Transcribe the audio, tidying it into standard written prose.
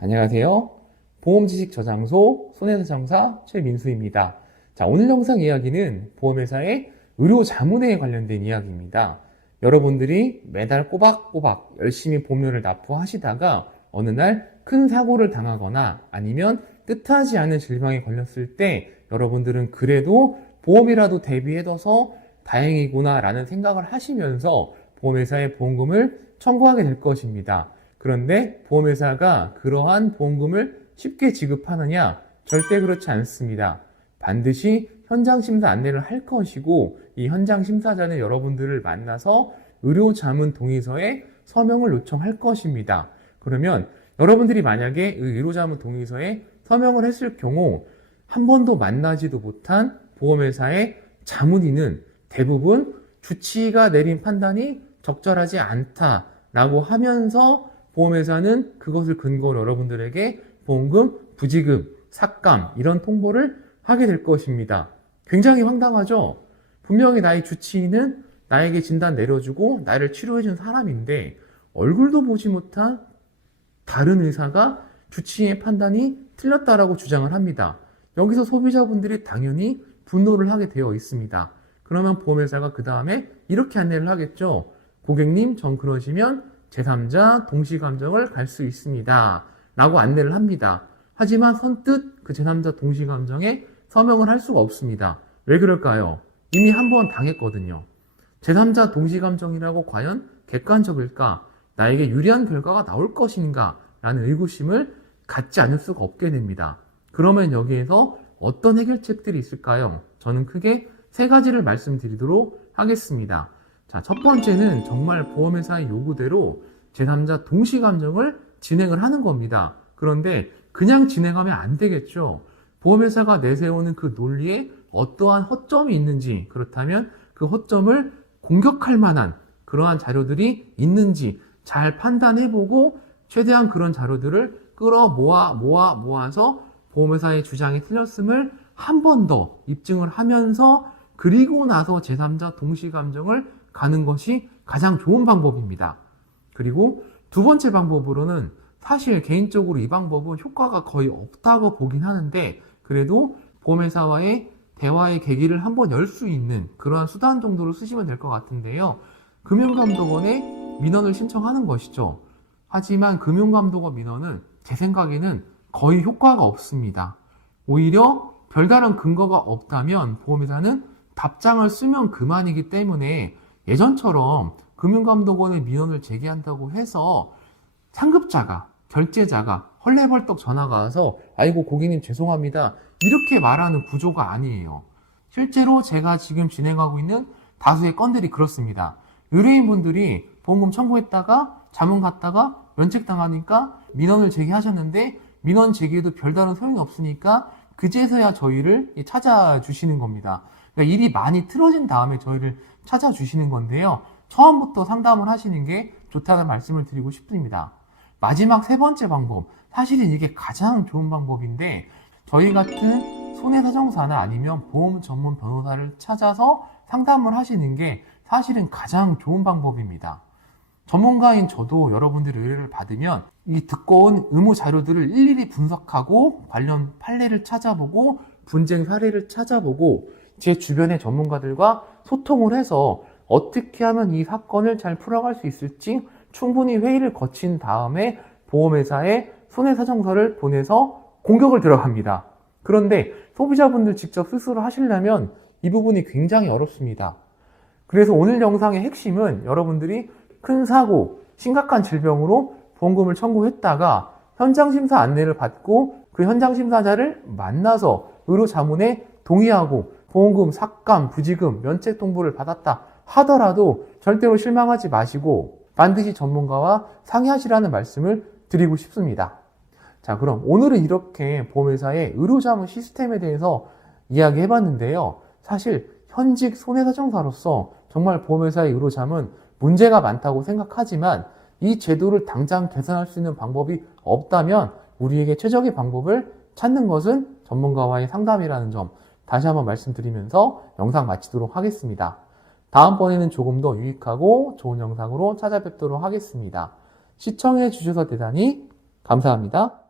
안녕하세요. 보험지식 저장소 손해사정사 최민수입니다. 자, 오늘 영상 이야기는 보험회사의 의료 자문에 관련된 이야기입니다. 여러분들이 매달 꼬박꼬박 열심히 보험료를 납부하시다가 어느 날 큰 사고를 당하거나 아니면 뜻하지 않은 질병에 걸렸을 때 여러분들은 그래도 보험이라도 대비해둬서 다행이구나 라는 생각을 하시면서 보험회사에 보험금을 청구하게 될 것입니다. 그런데 보험회사가 그러한 보험금을 쉽게 지급하느냐? 절대 그렇지 않습니다. 반드시 현장심사 안내를 할 것이고 이 현장심사자는 여러분들을 만나서 의료자문 동의서에 서명을 요청할 것입니다. 그러면 여러분들이 만약에 의료자문 동의서에 서명을 했을 경우 한 번도 만나지도 못한 보험회사의 자문인은 대부분 주치의가 내린 판단이 적절하지 않다라고 하면서 보험회사는 그것을 근거로 여러분들에게 보험금, 부지급, 삭감 이런 통보를 하게 될 것입니다. 굉장히 황당하죠? 분명히 나의 주치의는 나에게 진단 내려주고 나를 치료해준 사람인데 얼굴도 보지 못한 다른 의사가 주치의의 판단이 틀렸다라고 주장을 합니다. 여기서 소비자분들이 당연히 분노를 하게 되어 있습니다. 그러면 보험회사가 그 다음에 이렇게 안내를 하겠죠. 고객님, 전 그러시면 제3자 동시감정을 갈 수 있습니다. 라고 안내를 합니다. 하지만 선뜻 그 제3자 동시감정에 서명을 할 수가 없습니다. 왜 그럴까요? 이미 한 번 당했거든요. 제3자 동시감정이라고 과연 객관적일까? 나에게 유리한 결과가 나올 것인가? 라는 의구심을 갖지 않을 수가 없게 됩니다. 그러면 여기에서 어떤 해결책들이 있을까요? 저는 크게 세 가지를 말씀드리도록 하겠습니다. 자, 첫 번째는 정말 보험회사의 요구대로 제3자 동시감정을 진행을 하는 겁니다. 그런데 그냥 진행하면 안 되겠죠. 보험회사가 내세우는 그 논리에 어떠한 허점이 있는지, 그렇다면 그 허점을 공격할 만한 그러한 자료들이 있는지 잘 판단해보고 최대한 그런 자료들을 모아서 보험회사의 주장이 틀렸음을 한 번 더 입증을 하면서 그리고 나서 제3자 동시감정을 가는 것이 가장 좋은 방법입니다. 그리고 두 번째 방법으로는 사실 개인적으로 이 방법은 효과가 거의 없다고 보긴 하는데 그래도 보험회사와의 대화의 계기를 한번 열 수 있는 그러한 수단 정도로 쓰시면 될 것 같은데요. 금융감독원에 민원을 신청하는 것이죠. 하지만 금융감독원 민원은 제 생각에는 거의 효과가 없습니다. 오히려 별다른 근거가 없다면 보험회사는 답장을 쓰면 그만이기 때문에 예전처럼 금융감독원에 민원을 제기한다고 해서 상급자가, 결제자가 헐레벌떡 전화가 와서 아이고 고객님 죄송합니다 이렇게 말하는 구조가 아니에요. 실제로 제가 지금 진행하고 있는 다수의 건들이 그렇습니다. 의뢰인분들이 보험금 청구했다가 자문 갔다가 면책당하니까 민원을 제기하셨는데 민원 제기에도 별다른 소용이 없으니까 그제서야 저희를 찾아주시는 겁니다. 그러니까 일이 많이 틀어진 다음에 저희를 찾아주시는 건데요. 처음부터 상담을 하시는 게 좋다는 말씀을 드리고 싶습니다. 마지막 세 번째 방법, 사실은 이게 가장 좋은 방법인데 저희 같은 손해사정사나 아니면 보험 전문 변호사를 찾아서 상담을 하시는 게 사실은 가장 좋은 방법입니다. 전문가인 저도 여러분들의 의뢰를 받으면 이 듣고 온 의무 자료들을 일일이 분석하고 관련 판례를 찾아보고 분쟁 사례를 찾아보고 제 주변의 전문가들과 소통을 해서 어떻게 하면 이 사건을 잘 풀어갈 수 있을지 충분히 회의를 거친 다음에 보험회사에 손해사정서를 보내서 공격을 들어갑니다. 그런데 소비자분들 직접 스스로 하시려면 이 부분이 굉장히 어렵습니다. 그래서 오늘 영상의 핵심은 여러분들이 큰 사고, 심각한 질병으로 보험금을 청구했다가 현장심사 안내를 받고 그 현장심사자를 만나서 의료자문에 동의하고 보험금, 삭감, 부지금, 면책 통보를 받았다 하더라도 절대로 실망하지 마시고 반드시 전문가와 상의하시라는 말씀을 드리고 싶습니다. 자, 그럼 오늘은 이렇게 보험회사의 의료자문 시스템에 대해서 이야기해봤는데요. 사실 현직 손해사정사로서 정말 보험회사의 의료자문 문제가 많다고 생각하지만 이 제도를 당장 개선할 수 있는 방법이 없다면 우리에게 최적의 방법을 찾는 것은 전문가와의 상담이라는 점 다시 한번 말씀드리면서 영상 마치도록 하겠습니다. 다음번에는 조금 더 유익하고 좋은 영상으로 찾아뵙도록 하겠습니다. 시청해 주셔서 대단히 감사합니다.